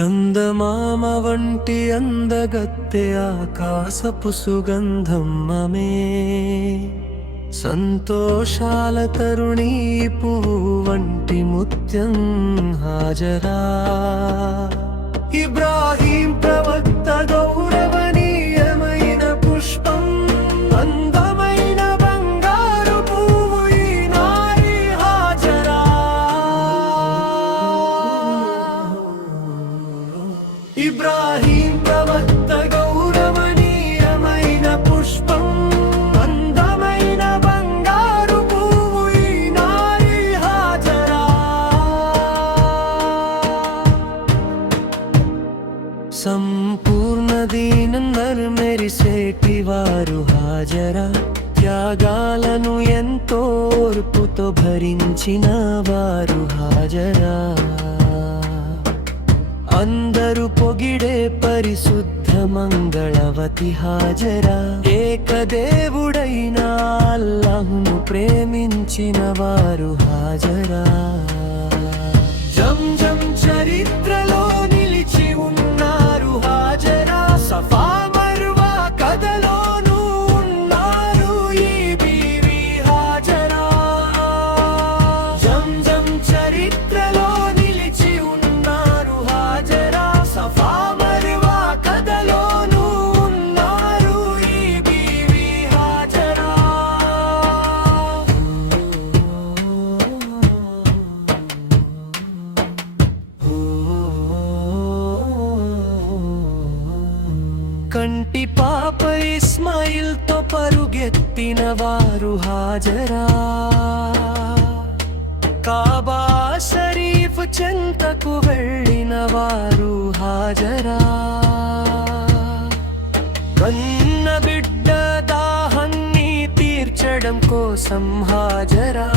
చందమామ వంటి అందగత్తె ఆకాశపు సుగంధం ఆమె, సంతోషాల తరుణీ పువ్వు వంటి ముత్యం హాజరా. ఇబ్రాహీం ప్రవక్త గౌరవనీయమైన పుష్పం, అందమైన బంగారు పువ్వు ఈ నారి హాజరా. ఇబ్రాహీం ప్రవక్త గౌరవనీయమైన పుష్పం, అందమైన బంగారు పువ్వు ఈ నారి హాజరా. సంపూర్ణ దీనందరు మెరిసేటి వారు హాజరా. త్యాగాలను ఎంతో ఓర్పుతో భరించిన వారు హాజరా. అందరూ పొగిడే పరిశుద్ధ మంగళవతి హాజరా. ఏకదేవుడైన అల్లాహ్ను ప్రేమించిన వారు హాజరా. జంజం చరిత్రలో నిలిచి ఉన్నారు హాజరా. సఫా మర్వా కథలోనూ ఉన్నారు ఈ బీవీ హాజరా. జంజం చరిత్రలో నిలిచి ఉన్నారు హాజరా. సఫా మర్వా కథలోనూ ఉన్నారు ఈ బీవీ హాజరా. కంటి పాప ఇస్మాయిల్ తో పరుగెత్తిన వారు హాజరా. కాబా షరీఫ్ చెంతకు వెళ్ళిన వారు హాజరా. కన్న బిడ్డ దాహాన్ని తీర్చడం కోసం హాజరా.